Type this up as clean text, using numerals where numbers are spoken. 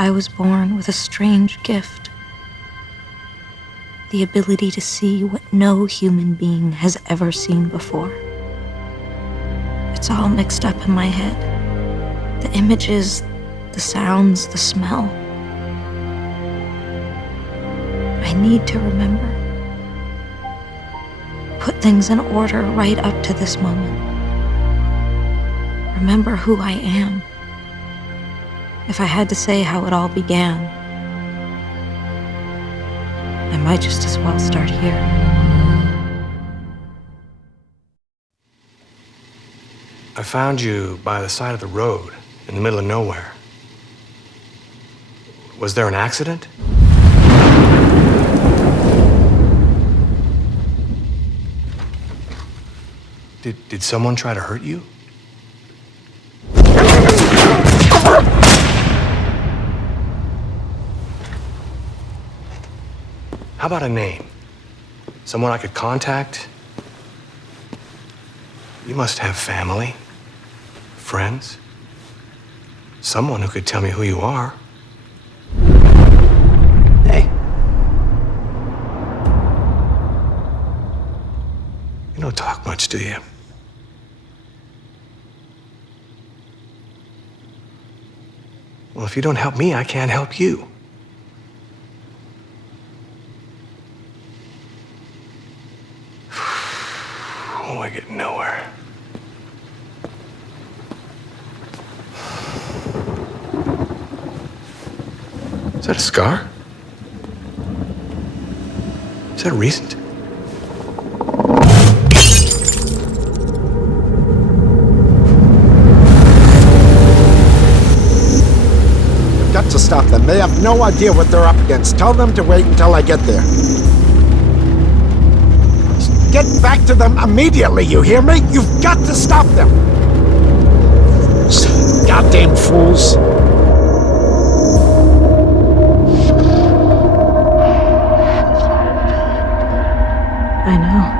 I was born with a strange gift. The ability to see what no human being has ever seen before. It's all mixed up in my head. The images, the sounds, the smell. I need to remember. Put things in order right up to this moment. Remember who I am. If I had to say how it all began, I might just as well start here. I found you by the side of the road, in the middle of nowhere. Was there an accident? Did someone try to hurt you? How about a name? Someone I could contact? You must have family, friends, someone who could tell me who you are. Hey. You don't talk much, do you? Well, if you don't help me, I can't help you. Oh, I get nowhere. Is that a scar? Is that recent? You've got to stop them. They have no idea what they're up against. Tell them to wait until I get there. Get back to them immediately, you hear me? You've got to stop them! Goddamn fools. I know.